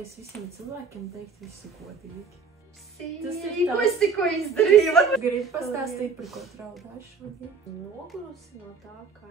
vēlējies visiem cilvēkiem teikt visu godīgi. Sīri, ko es tikko izdarīju? Gribu pastāstīt, par ko tu raudāji šodien? Nogurusi no tā, kā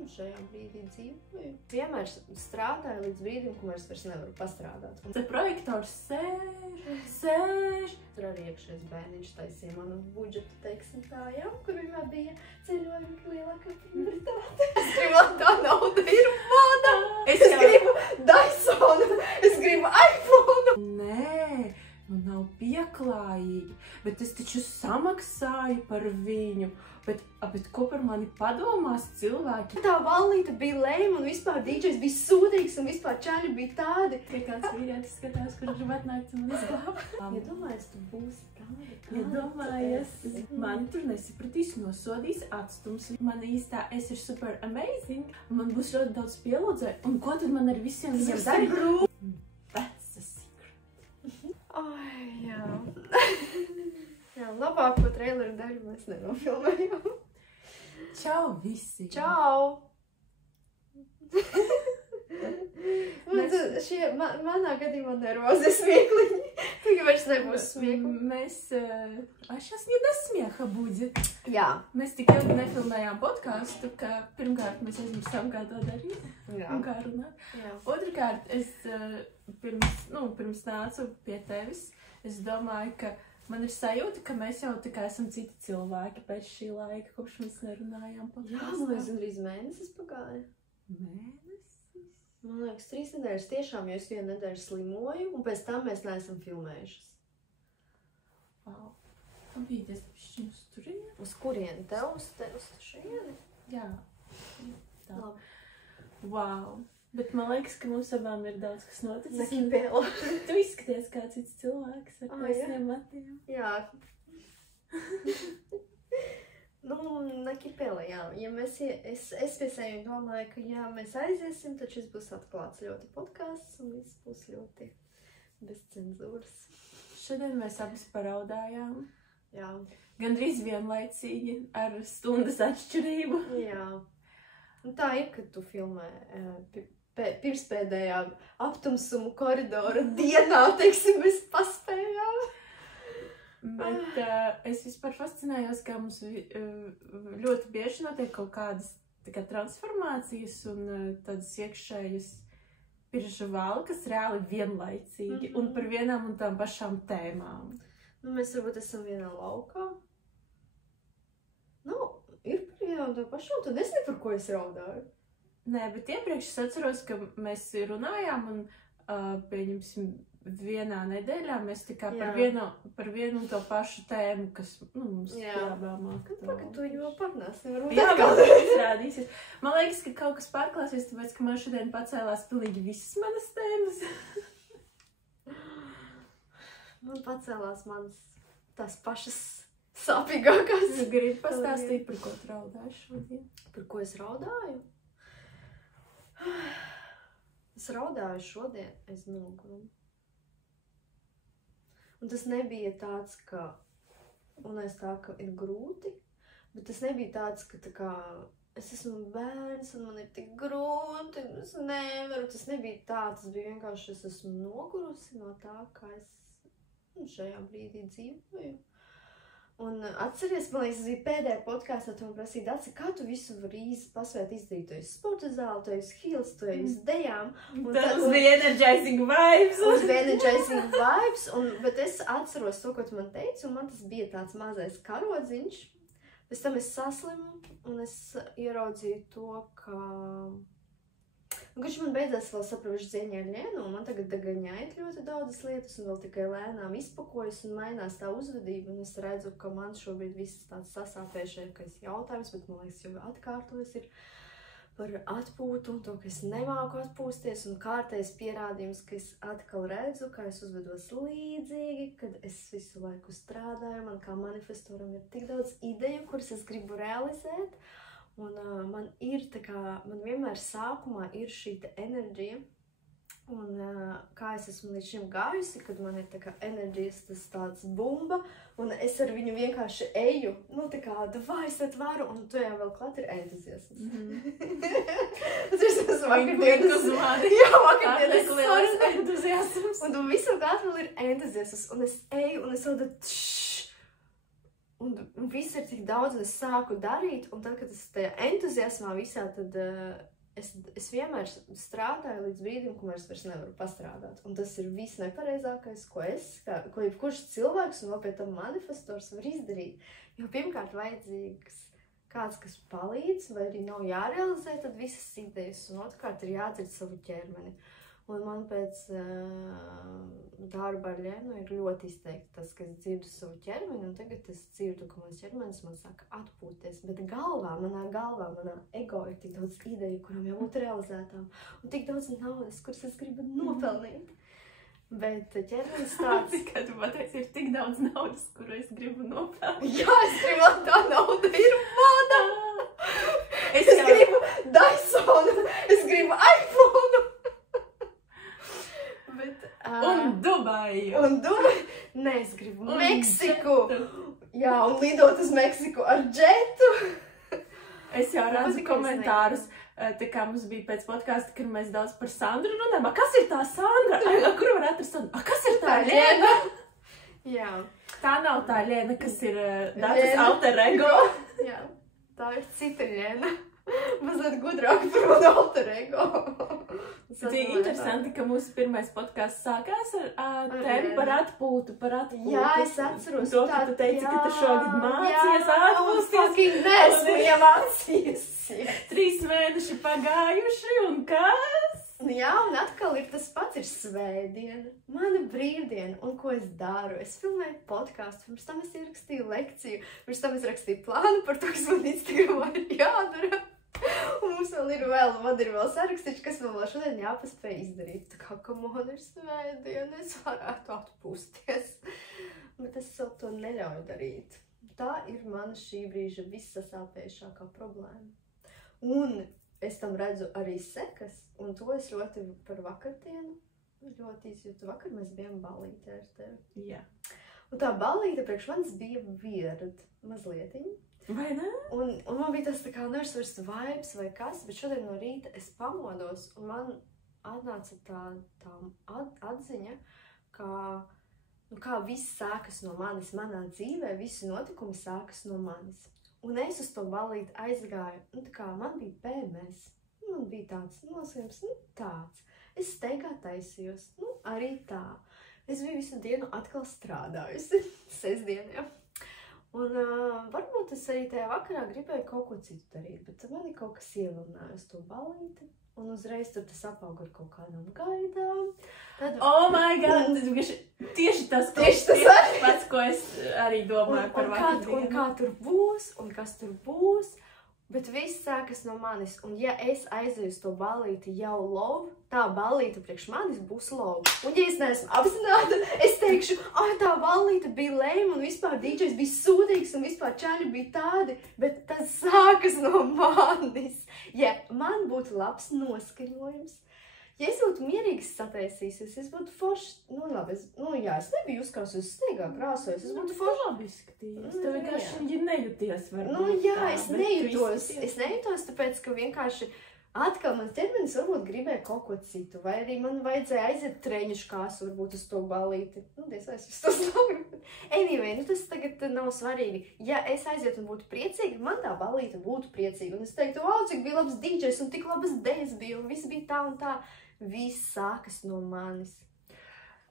es šajā brīdī dzīvoju. Vienmēr strādāju līdz brīdim, ko es vairs nevaru pastrādāt. Te projektors sēž. Tur arī iekšējais bērniņš taisīja manu budžetu, teiksim tā, jā, kur vienmēr bija ceļojumi lielākā prioritāte. Es gribu, lai tā nauda ir mana. Es gribu Dysonu, es gribu iPhone. Nē, man nav pieklājīgi, bet es taču samaksāju par viņu. Bet ko par mani padomās cilvēki? Tā vallīte bija lēma un vispār DJs bija sūdīgs un vispār čaļi bija tādi. Ka kāds vīrietis skatās, kurš grib atnākt un izglābt. Iedomājies, tu būsi tādi. Iedomājies. Mani tur nesapratīs, nosodīs, atstums. Mana īstā es ir super amazing. Man būs ļoti daudz pielūdzēju. Un ko tad man ar visiem viņiem darīt? That's a secret. Ai, jā. Jā, labāko traileru daļu mēs nenofilmējām. Čau visi! Čau! Manā gadījumā nervozi smiekliņi. Tagad vairs nebūs smieku. Сейчас не до смеха будет. Jā. Mēs tik ilgi nefilmējām podcastu, ka pirmkārt mēs aizmirsām, kā to darīt. Jā. Un kā runāt. Jā. Otrkārt, es pirms nācu pie tevis, es domāju, ka man ir sajūta, ka mēs jau tā kā esam citi cilvēki pēc šī laika, kopš mēs nerunājām podkastā. Jā, man liekas, gandrīz mēnesis pagāja. Mēnesis? Man liekas, 3 nedēļas tiešām, jo es 1 nedēļu slimoju, un pēc tam mēs neesam filmējušas. Wow. Pabīties pišķiņu uz turieni? Uz kurieni? Tev uz šieni? Jā. Tā. Labi. Wow. Bet man liekas, ka mums abām ir daudz, kas noticis. Nakipēla. Tu izskaties kā cits cilvēks ar taisniem matiem. Jā. Nakipēla, jā. Ja es pie sevi domāju, ka jā, mēs aiziesim, tad šis būs atklāts ļoti podcasts un viss būs ļoti bez cenzūras. Šodien mēs abas paraudājām. Jā. Gandrīz vienlaicīgi ar stundas atšķirību. Jā. Un tā ir, kad tu filmē pirmspēdējā aptumsumu koridora dienā, teiksim, mēs paspējām. Bet es vispār fascinējos, kā mums ļoti bieži notiek kaut kādas transformācijas un tādas iekšējas piržu valkas reāli vienlaicīgi un par vienām un tām pašām tēmām. Mēs varbūt esam vienā laukā. Ir par vienām to pašām, tad es ne par ko es raudāju. Nē, bet iepriekš es atceros, ka mēs runājām un pieņemsim vienā nedēļā mēs tā kā par vienu un to pašu tēmu, kas mums jābāmāk. Pagad, tu jau parunāsim, varbūt jā, varbūt rādīsies. Man liekas, ka kaut kas pārklāsies, tāpēc, ka man šodien pacēlās pilnīgi visas manas tēmas. Man pacēlās manas tās pašas sāpīgākās. Es gribu pastāstīt, par ko tu raudāji šodien. Par ko es raudāju? Es raudāju šodien aiz nogurumu. Un tas nebija tāds, ka, un aiz tā, ka ir grūti, bet tas nebija tāds, ka tā kā es esmu bērns un man ir tik grūti, es nevaru. Tas nebija tā, tas bija vienkārši es esmu nogurusi no tā, kā es šajā brīdī dzīvoju. Un atceries, man liekas, tas bija pēdējā podkāstā, tu man prasīji, Daci, kā tu visu vari paspēt izdarīt? Tu esi sporta zāli, tu esi heels, tu esi dejām. Tas bija energizing vibes. Tas bija energizing vibes, bet es atceros to, ko tu man teici, un man tas bija tāds mazais karodziņš. Pēc tam es saslimu, un es ieraudzīju to, ka... Kurš man beidzās vēl saprošu dzieņēļienu, un man tagad dagaņājot ļoti daudzas lietas, un vēl tikai lēnām izpakojas un mainās tā uzvedība, un es redzu, ka man šobrīd viss tāds sasāpējušais jautājums, bet man liekas, jau atkārtojas ir par atpūtu un to, ka es nemāku atpūsties, un kārtējs pierādījums, ka es atkal redzu, kā es uzvedos līdzīgi, kad es visu laiku strādāju, man kā manifestoram ir tik daudz ideju, kuras es gribu realizēt. Un man ir tā kā, man vienmēr sākumā ir šī enerģija, un kā kā es esmu līdz šim gājusi, kad man ir tā kā enerģijas tas tāds bumba, un es ar viņu vienkārši eju, nu tā kā, vai es atvaru, un tu jau vēl klāt ir entuziasms. Tas vismaz vakardienas uzmādi. Jā, vakardienas liels entuziasms. Un tu visu klāt vēl ir entuziasms, un es eju, un es vēl un viss ir tik daudz, un es sāku darīt, un tad, kad es tajā entuziasmā visā, tad es vienmēr strādāju līdz brīdim, ko es vairs nevaru pastrādāt. Un tas ir viss nepareizākais, ko jebkurš cilvēks un vēl pie tam manifestors var izdarīt. Jo pirmkārt vajadzīgs kāds, kas palīdz, vai arī nav jārealizē, tad visas idejas, un otrkārt ir jādzird savu ķermeni. Un man pēc darba ar Lēnu ir ļoti izteikti tas, ka es dzirdu savu ķermeni, un tagad es dzirdu, ka mans ķermenis man saka atpūties. Bet manā ego ir tik daudz ideju, kurām jābūt realizētām, un tik daudz naudas, kuras es gribu nopelnīt. Bet ķermenis tāds... Kā tu pateici, ir tik daudz naudas, kuru es gribu nopelnīt. Jā, es gribu, lai tā nauda ir mana! Es gribu Dysonu, es gribu iPhone! Un Dubaju. Nē, es gribu Meksiku. Jā, un lidot uz Meksiku ar džetu. Es jau redzu komentārus, tā kā mums bija pēc podkāsta, kad mēs daudz par Sandru runājam. Kas ir tā Sandra? Kur var atrast Sandru? Kas ir tā Lēna? Jā. Tā nav tā Lēna, kas ir Dačas alter ego. Jā, tā ir cita Lēna. Mazliet gudrāk par manu alter ego. Tas ir interesanti, ka mūsu pirmais podkāsts sākās ar tēmu par atpūtu, Jā, es atceros. To, ka tu teici, ka tu šogad mācies atpūsties. Nē, esmu iemācījies. 3 mēneši pagājuši, un kas? Jā, un atkal ir tas pats, ir svētdiena, mana brīvdiena, un ko es daru? Es filmēju podkāstu, pirms tam es ierakstīju lekciju, pirms tam es rakstīju plānu par to, kas man Instagramā ir jādara. Un mums man ir vēl sarakstīts, kas man vēl šodien jāpaspēj izdarīt. Tā kā, ka man ir svētdiena, es varētu atpūsties. Bet es sev to neļauju darīt. Tā ir mana šī brīža vissasāpējušākā problēma. Un es tam redzu arī sekas, un to es ļoti par vakardienu ļoti izjūtu. Vakar mēs bijām ballītē ar tevi. Jā. Un tā ballīte priekš manis bija weird mazlietiņa. Vai ne? Un man bija tas tā kā nevis vairs vibes vai kas, bet šodien no rīta es pamodos, un man atnāca tā atziņa, kā viss sākas no manis manā dzīvē, visi notikumi sākas no manis. Un es uz to ballīti aizgāju, tā kā man bija PMS, man bija tāds noskaņojums, tāds. Es steigā taisījos, arī tā. Es biju visu dienu atkal strādājusi, sestdienā. Un varbūt es arī tajā vakarā gribēju kaut ko citu darīt, bet tad mani kaut kas ievilināja uz to ballīti, un uzreiz tur tas apauga ar kaut kādām gaidām. Tad... Oh my god! Tieši tas pats, ko es arī domāju par vakardienu. Un kā tur būs, un kas tur būs. Bet viss sākas no manis, un ja es aizēju uz to ballīti jau low, tā ballīte priekš manis būs low. Un ja es neesmu apzināta, es teikšu, tā ballīte bija lēma, un vispār DJs bija sūdīgs, un vispār čaļi bija tādi, bet tas sākas no manis. Ja man būtu labs noskaņojums, ja es būtu mierīgi sataisīsies, es būtu forši, es nebiju uzkrāsojis, steigā krāsojis, es būtu forši. Labi izskatījies, tev vienkārši Es nejūties nejūtos, tāpēc, ka vienkārši atkal mans ķermenis varbūt gribēja kaut ko citu, vai arī man vajadzēja aiziet treņušu kāsu, varbūt uz to ballīti. Es to slāgu. Anyway, tas tagad nav svarīgi. Ja es aizietu un būtu priecīga, man tā ballīte būtu priecīga. Un es teiktu, cik bija labs DJs un tik labas dēļas bija, un viss bija tā un tā. Viss sākas no manis.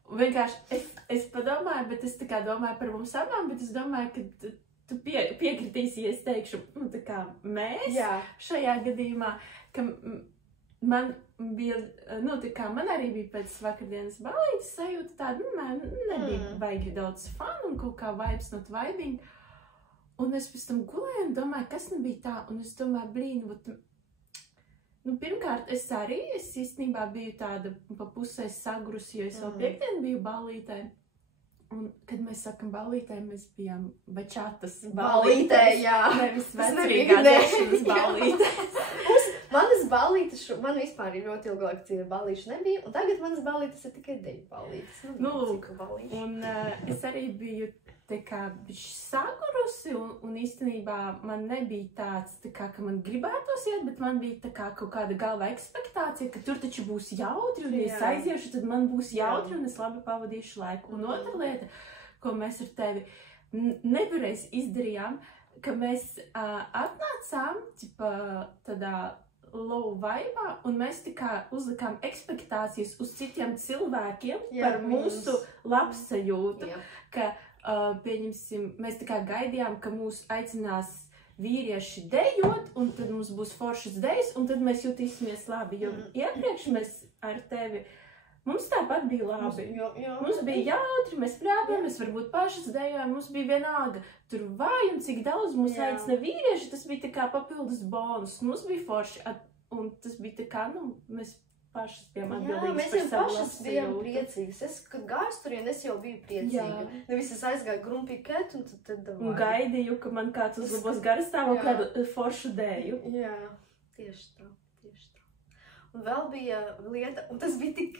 Vienkārši es padomāju, bet es tā kā domāju par mums abām, bet es domāju, ka tu piekritīsi, ja es teikšu, tā kā mēs šajā gadījumā, ka man bija, tā kā man arī bija pēc vakardienas ballītes sajūta tāda, man nebija baigi daudz fanu un kaut kā vibes not vibing. Un es pēc tam gulēju un domāju, kas nebija tā, un es domāju, pirmkārt, es īstenībā biju tāda pa pusē sagurusi, jo es vēl piekdien biju ballītē. Un, kad mēs sakam ballītē, mēs bijām bačatas ballītē, jā. Nevis vecrīgā dēšanas ballītē. Manas ballītes, man vispār ir ļoti ilgu laiku dzīvē ballīšu nebija, un tagad manas ballītes ir tikai deju ballītes. Nu, lūk, un es arī biju tā kā sagurusi, un īstenībā man nebija tāds, tā kā, ka man gribētos iet, bet man bija tā kā kaut kāda galva ekspektācija, ka tur taču būs jautri, un ja es aiziešu, tad man būs jautri, un es labi pavadīšu laiku. Un otra lieta, ko mēs ar tevi nepareiz izdarījām, ka mēs atnācām tādā low vibe, un mēs tikai uzlikām ekspektācijas uz citiem cilvēkiem par mūsu labsajūtu, ka, pieņemsim, mēs tikai gaidījām, ka mūs aicinās vīrieši dejot, un tad mums būs foršas dejas, un tad mēs jutīsimies labi, jo iepriekš mēs ar tevi mums tāpat bija labi. Mums bija jautri, mēs prāpējām, mēs varbūt pašas dejojām, mums bija vienalga. Tur vai un cik daudz mums aicina vīrieši, tas bija tā kā papildus bonus. Mums bija forši, un tas bija tā kā, mēs pašas bijām atbildīgas par savu labsajūtu. Jā, mēs jau pašas bijām priecīgas. Es, kad gāju turien, es jau biju priecīga. Nevis es aizgāju grumpīket, un tad un gaidīju, ka man kāds uzlabos garastāvu kādu foršu deju. Jā, tieši tā. Un vēl bija lieta, un tas bija tik...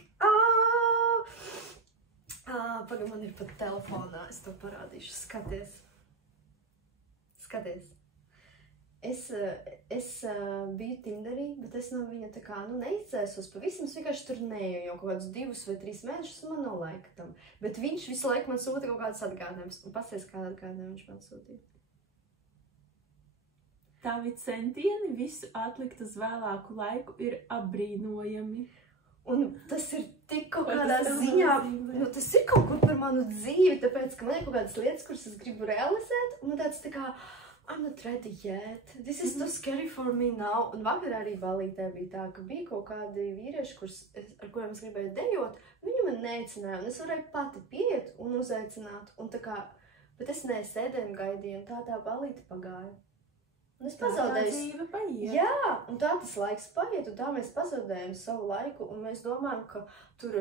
Pagaid, man ir pat telefonā, es to parādīšu. Skaties. Es biju Tinderī, bet es no viņa tā kā, neizcēsos pavisam, es vienkārši tur neju jau kaut kādus 2 vai 3 mēnešus, un man nav laika tam. Bet viņš visu laiku man sūta kaut kādas atgādinājumus, un pasties, kādu atgādinājumu viņš man sūtīja. Tavi centieni visu atlikt uz vēlāku laiku ir apbrīnojami. Un tas ir tik kaut kādā ziņā, tas ir kaut kur par manu dzīvi, tāpēc, ka man ir kaut kādas lietas, kuras es gribu realizēt, un man tāds tā kā, I'm not ready yet, this is too scary for me now. Un vakar arī ballītē bija tā, ka bija kaut kādi vīrieši, ar kuriem es gribēju dejot, viņi man neicināja, un es varēju pati pieiet un uzaicināt, un tā kā, bet es nesēdēju un gaidīju, un tā ballīte pagāja. Un es pazaudēju. Tā dzīve paiet. Jā, un tā tas laiks paiet, un tā mēs pazaudējam savu laiku, un mēs domājam, ka tur,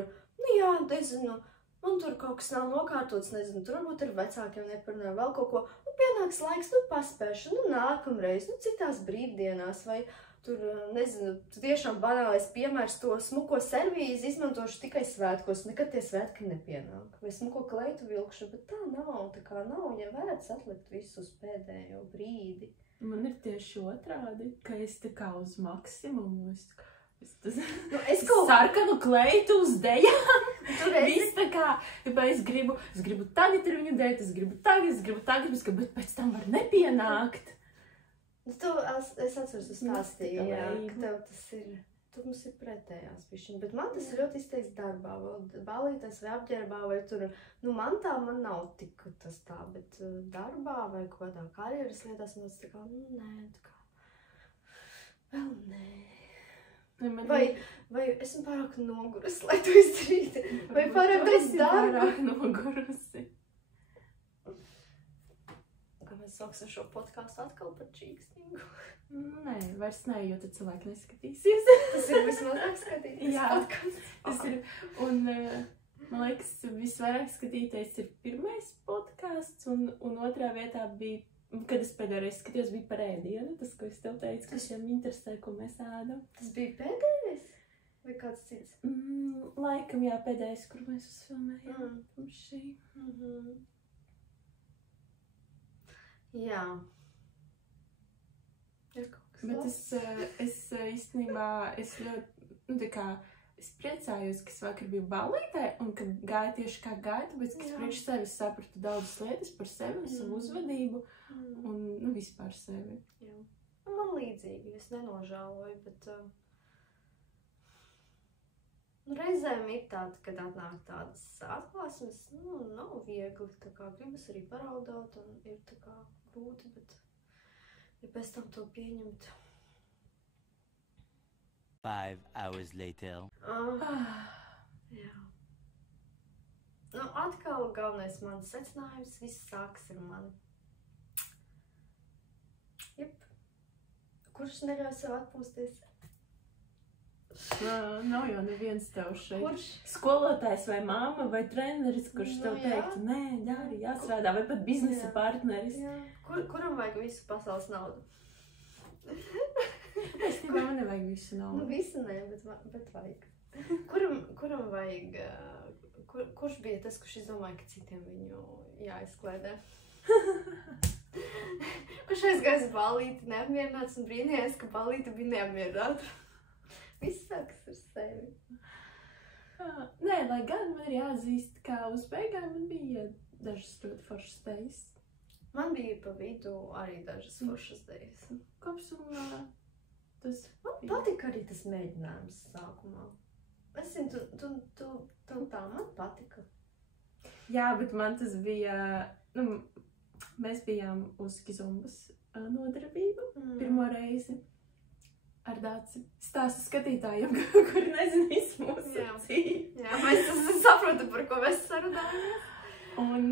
nezinu, man tur kaut kas nav nokārtots, nezinu, tur varbūt ar vecākiem neparunāju, vēl kaut ko, pienāks laiks, paspēšu, nākamreiz, citās brīvdienās, vai tur, nezinu, tiešām banālais piemērs to smuko servīzi izmantošu tikai svētkos, nekad tie svētki nepienāk, vai smuko kleitu vilkšu, bet tā nav, ja vērts atlikt visu uz pēdējo brīdi. Man ir tieši otrādi, ka es tā kā uz maksimumu, es sarkanu kleitu uz dejām. Viss tā kā, ja es gribu tagad ar viņu dēt, es gribu tagad, bet pēc tam var nepienākt. Es atceros, tu stāstīji, ka tev tas ir, tur mums ir pretējās bišķiņi, bet man tas ir ļoti izteikts darbā, vēl ballītēs vai apģērbā, vai tur, man nav tik tas tā, bet darbā vai kaut kādā karjeras lietās, man tas tā kā, vēl nē. Vai esmu pārāk nogurusi, lai to izdarītu, vai pārāk daudz darba? Pārāk nogurusi. Kā mēs sauksim šo podkāstu atkal par čīkstīgu? Nē, vairs nē, jo tad cilvēki neskatīsies. Tas ir vismazāk skatīties podkāsts. Tas ir, un man liekas, visvairāk skatītais ir pirmais podkāsts, un otrā vietā bija, kad es pēdējo reizi skatījos, bija par ēdienu, tas, ko es tev teicu, ka šiem interesē, ko mēs ēdam. Tas bija pēdējais? Vai kāds cits? Laikam, jā, pēdējais, kur mēs uzfilmējām. Šī. Jā. Bet es īstenībā, es priecājos, ka es vakar biju ballītē, un ka gāja tieši kā gāja, tāpēc, ka es priekš sevis sapratu daudzas lietas par sevi, savu uzvedību, un vispār sevi. Jā. Man līdzīgi, es nenožēloju, bet reizēm ir tāda, kad atnāk tādas atklāsmes, nav viegli, tā kā gribas arī paraudāt, un ir tā kā grūti, bet ja pēc tam to pieņemt. 5 hours later. Jā. Atkal galvenais mans secinājums, viss sāks ar mani. Kurš neļauj sev atpūsties? Nav jau neviens tev šeit. Kurš? Skolotājs vai mamma vai treneris, kurš tev teiktu, nē, dari, jāstrādā, vai pat biznesa partneris. Kuram vajag visu pasaules naudu? Es tikai man nevajag visu Nu, naudu. visu nē, bet vajag. Kuram vajag, kurš bija tas, kurš izdomāja, ka citiem viņu jāizkliedē? Kurš aizgāja uz ballīti neapmierināts un brīnījās, ka ballīte bija neapmierināta? Viss sākas ar sevi. Nē, lai gan man ir jāatzīst, ka uz beigām man bija dažas ļoti foršas idejas. Man bija pa vidu arī dažas foršas idejas. Kopsumā tas Man patika arī tas mēģinājums sākumā. Es zinu, tu tā man patika. Jā, bet man tas bija, mēs bijām uz Kizombas nodarbību pirmo reizi. Ar Dāci stāstu skatītājiem, kuri nezinīs mūsu dzīvi. Jā, mēs saprotam, par ko mēs sarunājamies. Un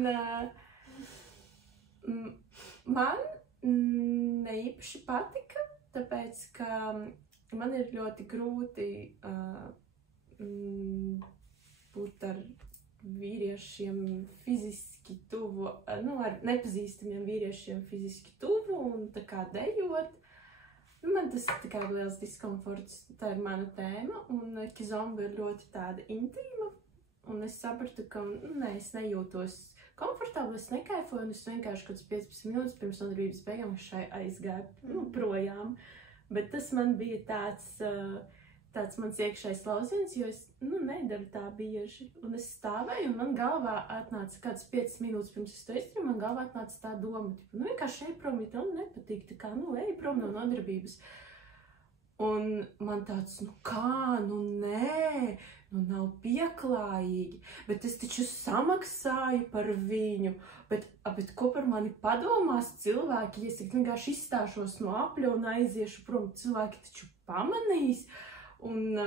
man neīpaši patika, tāpēc, ka man ir ļoti grūti būt ar vīriešiem fiziski tuvu, ar nepazīstamiem vīriešiem fiziski tuvu un tā kā dejot. Man tas ir tikai liels diskomforts, tā ir mana tēma, un Kizomba ir ļoti tāda intīma, un es sapratu, ka, es nejūtos komfortabli, es nekaifoju, un es vienkārši kaut 15 minūtes pirms nodarbības beigām šai aizgāju, projām, bet tas man bija tāds mans iekšējais lauciens, jo es, nedaru tā bieži, un es stāvēju, un man galvā atnāca kāds 5 minūtes pirms es to izdarīju, man galvā atnāca tā doma, vienkārši ej prom, ja tev nepatīk, tā kā, ej prom no nodarbības. Un man tāds, nē, nav pieklājīgi, bet es taču samaksāju par viņu, bet ko par mani padomās cilvēki, ja es vienkārši izstāšos no apļa un aiziešu prom, cilvēki taču pamanīs. Un,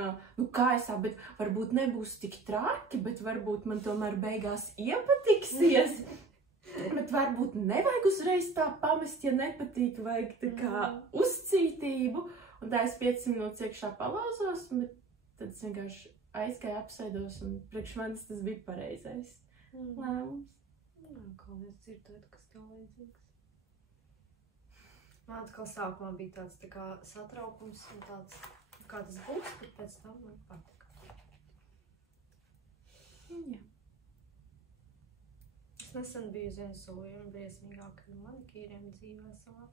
kā es saku, bet varbūt nebūs tik traki, bet varbūt man tomēr beigās iepatiksies. Bet varbūt nevajag uzreiz tā pamest, ja nepatīk, vajag tā kā uzcītību. Un tā es 5 minūtes iekšā palauzos, bet tad es vienkārši aizgāju, apsēdos, un priekš manis tas bija pareizais lēmums. Galvenais dzirdēt, kas tev vajadzīgs. Man atkal sākumā bija tāds tā kā satraukums un tāds, kā tas būs, bet pēc tam man patika. Jā. Es nesen biju uz vienu solījumu briesmīgākajiem manikīriem dzīvē savā,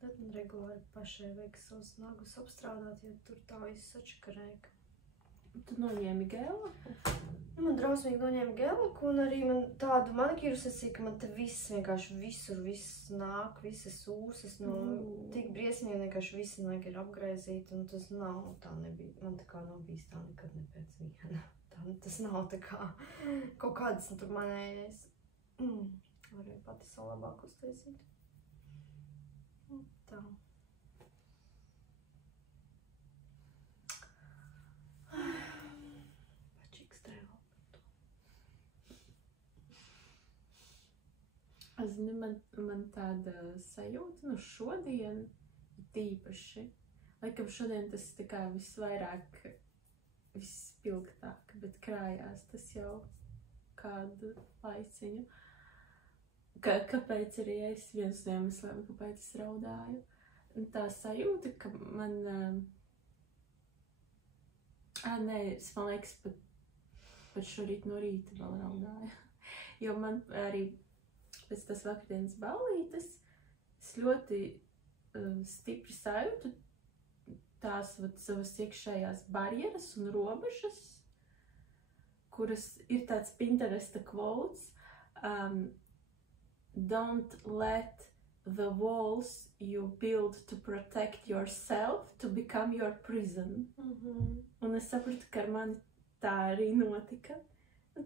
tad man regulāri pašai vajag savus nagus apstrādāt, ja tur tā viss atškarēka. Tu noņēmi gēlaku? Man drausmīgi noņēma gēlaku, un arī man tādu manikīru sesīju, ka man te viss vienkārši visur, viss nāk, visas ūsas, tik briesmīgi vienkārši visi naigi ir apgraizīti, un tas nav, tā nebija, man tā kā nav bijis tā nekad ne pēc viena. Tas nav tā kā kaut kādas tur manējais. Varēju pati savu labāk uztaisīt. Tā. Es zinu, man tāda sajūta, šodien tīpaši. Laikam šodien tas tā kā visvairāk, vispilgtāk, bet krājās tas jau kādu laiciņu. Kāpēc arī es viens no iemesliem, kāpēc es raudāju? Un tā sajūta, ka man... man liekas, pat šorīt no rīta vēl raudāju. Jo man arī pēc tās vakardienas ballītes es ļoti stipri sajūtu tās savas iekšējās barjeras un robežas, kuras ir tāds Pinteresta quotes. Don't let the walls you build to protect yourself to become your prison. Un es sapratu, ka ar mani tā arī notika.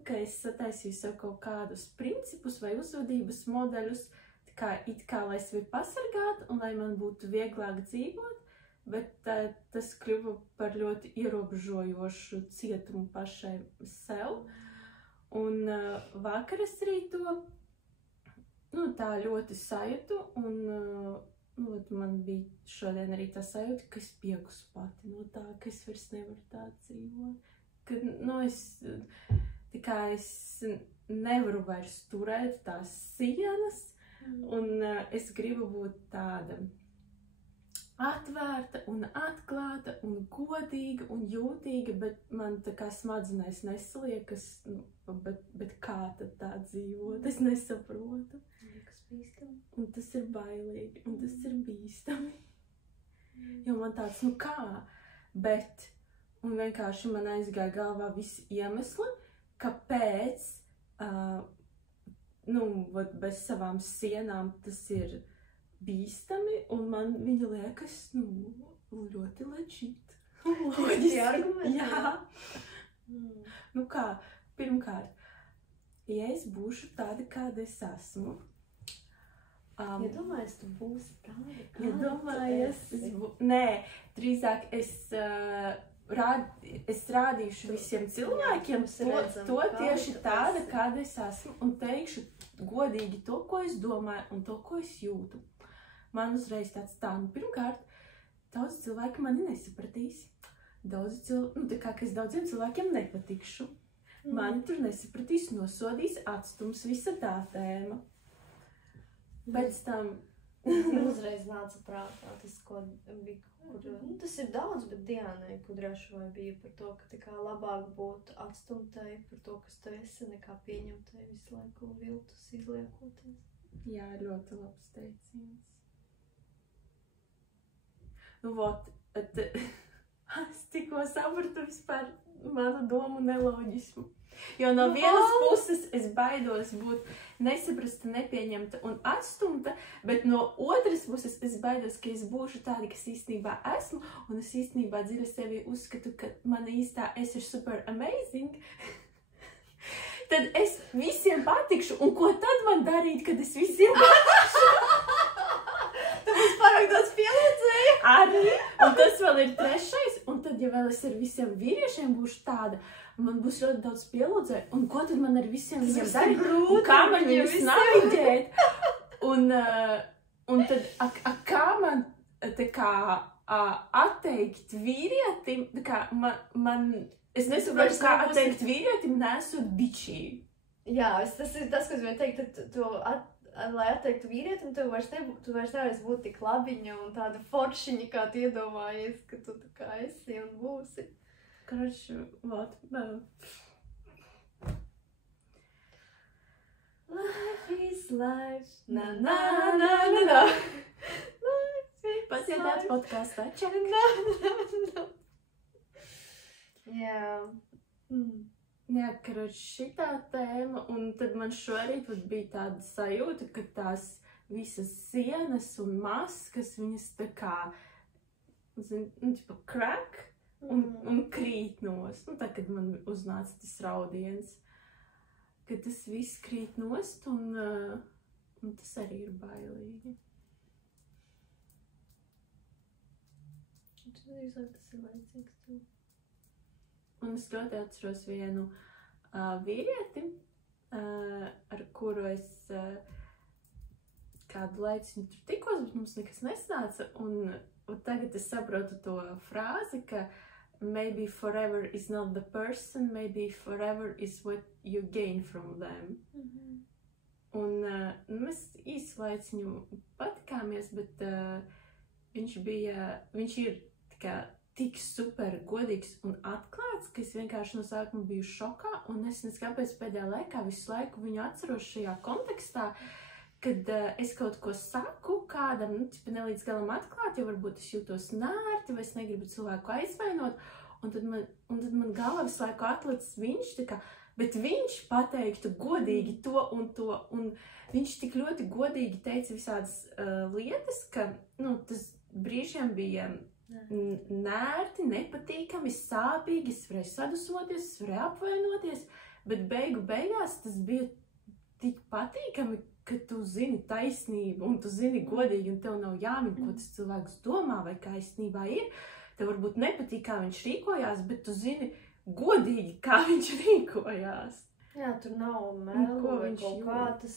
Ka es sataisīju sev kaut kādus principus vai uzvedības modeļus, it kā lai sevi pasargātu un lai man būtu vieglāk dzīvot, bet tas kļuva par ļoti ierobežojošu cietumu pašai sev. Un vakar es arī to tā ļoti sajūtu, un man bija šodien arī tā sajūta, ka es piegusu pati no tā, ka es vairs nevaru tā dzīvot. Ka, es nevaru vairs turēt tās sienas, un es gribu būt tāda atvērta un atklāta un godīga un jūtīga, bet man tā kā smadzenēs nesaliekas, bet kā tad tā dzīvot, es nesaprotu. Liekas bīstami. Un tas ir bailīgi, un tas ir bīstami. Jo man tāds, kā, bet, un vienkārši man aizgāja galvā visi iemesli, kāpēc, bez savām sienām tas ir bīstami, un man viņa liekas, ļoti legit. Loģiski argumenti. Jā. Kā, pirmkārt, ja es būšu tāda, kāda es esmu. Iedomājies, tu būsi tāda, kāda Nē, drīzāk es rādīšu visiem cilvēkiem to tieši tāda, kāda es esmu, un teikšu godīgi to, ko es domāju, un to, ko es jūtu. Man uzreiz tāds pirmkārt, daudz cilvēki mani nesapratīs. Tā kā es daudziem cilvēkiem nepatikšu. Mani tur nesapratīs, nosodīs, atstums, visa tā tēma. Pēc tam... Uzreiz nāca prātā tas, ko bija, tas ir daudz, bet Diānai Kudrašovai bija par to, ka tā kā labāk būt atstumtai par to, kas tu esi, nekā pieņemtai visu laiku viltus izliekoties. Jā, ļoti labs teiciens. Es tikko sapratu vispār manu domu neloģismu. Jo no vienas puses es baidos būt nesaprasta, nepieņemta un atstumta, bet no otras puses es baidos, ka es būšu tāda, kas īstenībā esmu, un es īstenībā dziļi sevi uzskatu, ka mana īstā es ir super amazing. Tad es visiem patikšu, un ko tad man darīt, kad es visiem patikšu? Tu būs pārāk daudz pielūdzēja. Arī, un tas vēl ir trešais, un tad, ja vēl es ar visiem vīriešiem būšu tāda, man būs ļoti daudz pielūdzēja, un ko tad man ar visiem viņiem darīt? Un kā man viņus naviģēt? Un tad, kā man tā kā atteikt vīrietim, tā kā es nesaprotu, kā atteikt vīrietim, nesot bičī. Jā, tas ir tas, kas man teikt, lai atteiktu vīrietim, tu vairs nevarēsi būt tik labiņa un tāda foršiņa, kā tu iedomājies, ka tu tā kā esi un būsi. Короче, Life is life, na na na na na. Pats jau tāds podkāstā, čak. Jā. Jā, karoči, šitā tēma, un tad man šorīt bija tāda sajūta, ka tās visas sienas un maskas, viņas tā kā, crack un krīt nost. Tā, kad man uznāca tas raudiens, ka tas viss krīt nost, un tas arī ir bailīgi. Tas ir laicīgs tev. Un es ļoti atceros vienu vīrieti, ar kuru es kādu laiku tur tikos, bet mums nekas nesnāca. Un tagad es saprotu to frāzi, ka maybe forever is not the person, maybe forever is what you gain from them. Un mēs īsi laiciņu patikāmies, bet viņš ir tā kā tik super godīgs un atklāts, ka es vienkārši no sākuma biju šokā, un es nezinu, kāpēc pēdējā laikā visu laiku viņu atceros šajā kontekstā, kad es kaut ko saku kādam, nelīdz galam atklāt, jo varbūt es jūtos nērti, vai es negribu cilvēku aizvainot, un tad man galvā visu laiku atlicis viņš, tā kā, bet viņš pateiktu godīgi to, un viņš tik ļoti godīgi teica visādas lietas, ka, tas brīžiem bija nērti, nepatīkami, sāpīgi, es varēju sadusmoties, es varēju apvainoties, bet beigās tas bija tik patīkami, ka tu zini taisnību, un tu zini godīgi, un tev nav jāmin, ko tas cilvēks domā, vai kā īstenībā ir. Tev varbūt nepatīk, kā viņš rīkojās, bet tu zini godīgi, kā viņš rīkojās. Jā, tur nav melu vai kaut kā, tas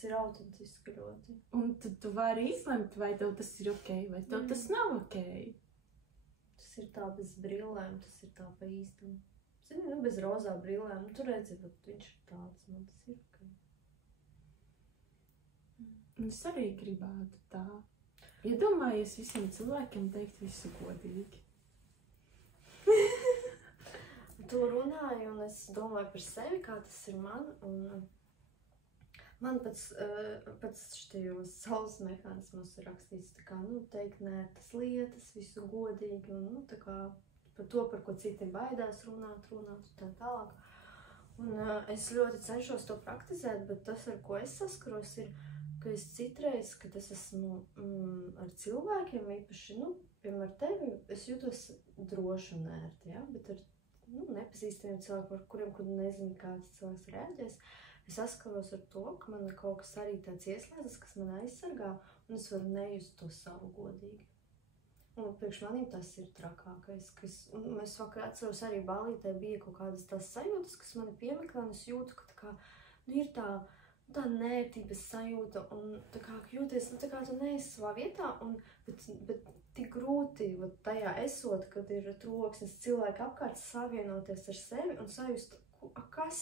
ir autentiski ļoti. Un tad tu vari izlemt, vai tev tas ir ok, vai tev tas nav ok. Tas ir tā bez brillēm, tas ir tā pa īstam. Zini, bez rozā brillēm, tu redzi, bet viņš ir tāds, tas ir ok. Es arī gribētu tā. Iedomājies visiem cilvēkiem teikt visu godīgi. Tu runāji, un es domāju par sevi, kā tas ir man, un man pēc štajos saules mehānismos ir rakstīts, tā kā, teikt nērtas lietas, visu godīgi, un, tā kā, par to, par ko citi baidās runāt, un tā tālāk. Un es ļoti cenšos to praktizēt, bet tas, ar ko es saskaros, ir, ka es citreiz, kad es esmu ar cilvēkiem, īpaši, piemēram, ar tevi, es jūtos droši un ērti, ja? Bet ar nepazīstamiem cilvēkiem, par kuriem, kad nezinu, kā tas cilvēks reaģēs, es saskaros ar to, ka man ir kaut kas arī tāds ieslēdzas, kas man aizsargā, un es varu nejust to savu godīgi. Un priekš manīm tas ir trakākais, un es vakar atceros arī Balītē bija kaut kādas tās sajūtas, kas mani piemeklē, un es jūtu, ka tā kā, ir tā nērtības sajūta, un tā kā jūties, tā kā tu neesi savā vietā, bet tik grūti tajā esot, kad ir troksnis cilvēki apkārt savienoties ar sevi un sajust, kas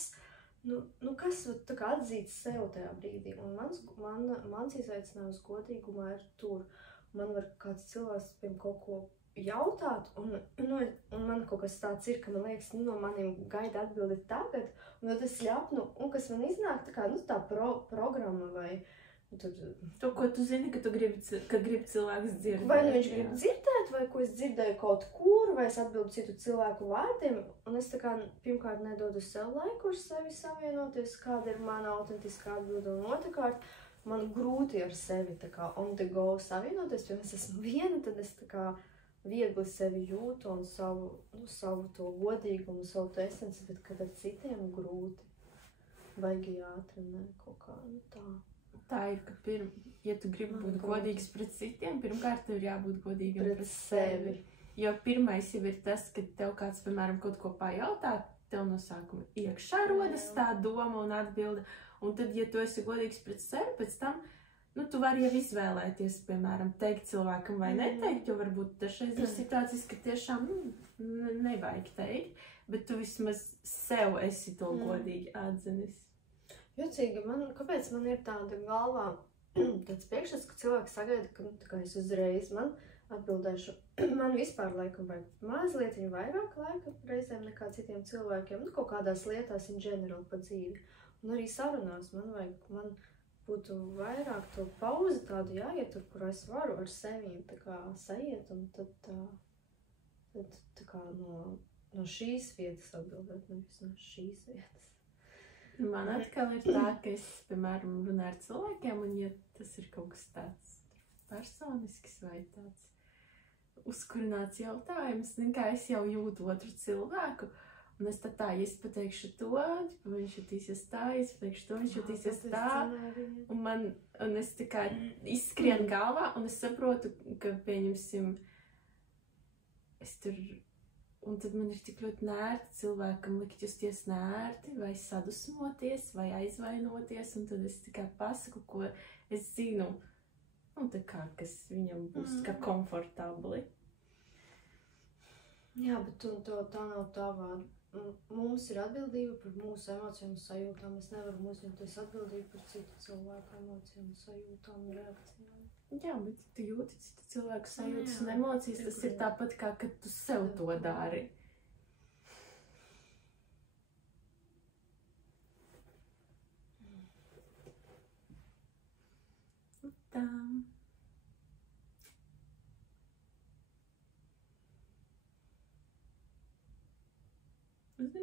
tā kā atzīt sev tajā brīdī. Un mans izaicinājums godīgumā ir tur. Man var kāds cilvēks piem kaut ko jautāt, un man kaut kas tāds ir, ka man liekas, no manim gaida atbildi tagad, un tad es ļapnu, un kas man iznāk, tā kā, tā programma vai To, ko tu zini, ka grib cilvēks dzirdēt. Vai viņš grib dzirdēt, vai ko es dzirdēju kaut kur, vai es atbildu citu cilvēku vārdiem, un es tā kā pirmkārt nedodu sev laiku ar sevi savienoties, kāda ir mana autentiskā atbilde, un otrkārt, man grūti ar sevi tā kā on the go savienoties, jo es esmu viena, tad es tā kā viegli sevi jūtu un savu to godīgumu, savu to esenci, bet kad ar citiem grūti, baigi jātrenē kaut kā, tā. Tā ir, ka ja tu gribi būt godīgs pret citiem, pirmkārt tev ir jābūt godīgam pret sevi. Jo pirmais jau ir tas, ka tev kāds, piemēram, kaut ko pajautā, tev no sākuma iekšā rodas tā doma un atbilde. Un tad, ja tu esi godīgs pret sevi, pēc tam, tu vari jau izvēlēties, piemēram, teikt cilvēkam vai neteikt, jo varbūt dažreiz ir situācijas, ka tiešām nevajag teikt, bet tu vismaz sev esi to godīgi atzinis. Jocīgi, kāpēc man ir tāda galvā tāds priekšstats, ka cilvēks sagaida, ka es uzreiz atbildēšu, man vispār laikam vajag mazliet vairāk laika reizēm nekā citiem cilvēkiem, kaut kādās lietās in general pa dzīvi. Un arī sarunās man būtu vairāk to pauzi tādu jāietur, kur es varu ar sevīm tā kā sajiet, un tad tā kā no šīs vietas atbildēt, nevis no šīs vietas. Man atkal ir tā, ka es, piemēram, runāju ar cilvēkiem, un ja tas ir kaut kas tāds personisks vai tāds uzkurināts jautājums, kā es jau jūtu otru cilvēku, un es tad ja es pateikšu to, viņš jutīsies tā, es pateikšu to, viņš jutīsies tā, un es tā kā izskrienu galvā, un es saprotu, ka, pieņemsim, es tur... Un tad man ir tik ļoti nērti cilvēkam likt justies nērti, vai sadusmoties, vai aizvainoties, un tad es tikai pasaku, ko es zinu, tā kā, kas viņam būs kā komfortabli. Jā, bet tā nav tavā. Mums ir atbildība par mūsu emocijām un sajūtām. Es nevaru uzņemties atbildību par citu cilvēku emocijām, sajūtām un reakcijām. Jā, bet tu jūti citu cilvēku sajūtas un emocijas, tas ir tāpat kā, kad tu sev to dari. Tā.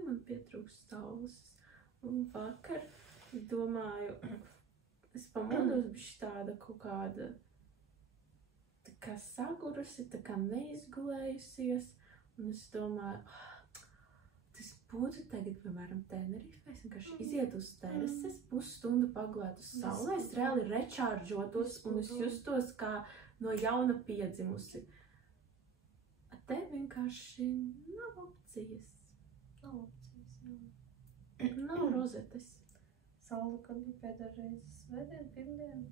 Man pietrūkst saules. Un vakar domāju, es pamodos bišķi tāda kaut kāda tā kā sagurusi, tā kā neizgulējusies. Un es domāju, tas būtu tagad, piemēram, Tenerifē, es vienkārši iziet uz terases, pusstundu pagulēt uz saulē, es reāli rečārdžotos un es justos kā no jauna piedzimusi. Te vienkārši nav opcijas. Nav rozetes. Saula, kad bija pēdējā reize svētdien, pirmdien?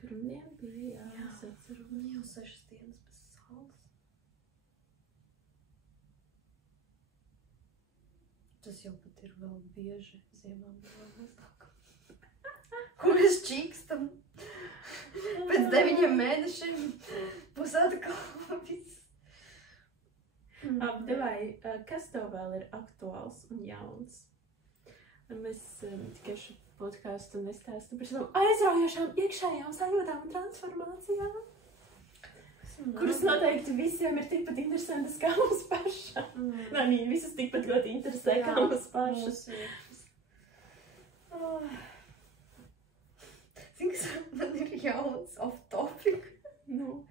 Pirmdien bija, jā, es atceros. Jau 6 dienas bez saules. Tas jau pat ir vēl bieži ziemām vēl mazāk. Ko mēs čīkstam? Pēc 9 mēnešiem būs atkal viss. Davai, kas tev vēl ir aktuāls un jauns? Mēs tikai šo podcastu nestāstam par savām aizraujošām iekšējām sajūtām un transformācijām, kuras noteikti visiem ir tikpat interesantas kā mums pašam. Nē, viņi visas tikpat ļoti interesē kā mums pašas. Zini, kas man ir jauns off topic? Nu.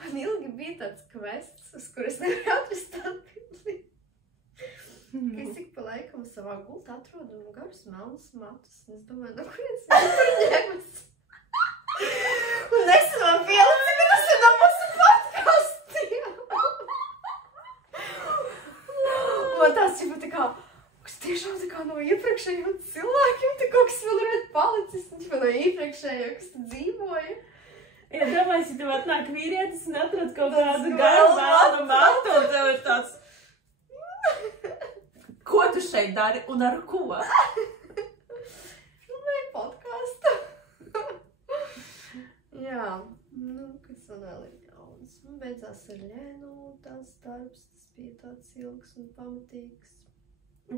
Man ilgi bija tāds quests, uz kur es nevaru atrast atbildi. Ka es tik pa laikam savā gultā atrodu garus melnus matus. Un es domāju, no kurienes viņi ņemas. Un es man pielicu, ka tas ir no mūsu podcastiem. Man tāds ir tā kā, kas tiešām tā kā no iepriekšējiem cilvēkiem, tā kaut kas vēl ir palicis. Un no iepriekšējiem, kas tu dzīvoja. Ja domāju, ja tev atnāk vīrietis un atrod kaut kādu garu melnu matu, un tev ir tāds... Ko tu šeit dari un ar ko? Filmēju podcastu. Jā, kas man vēl ir jauns. Man beidzās ar Ļēnu, tās darbs, tas bija tāds ilgs un pamatīgs.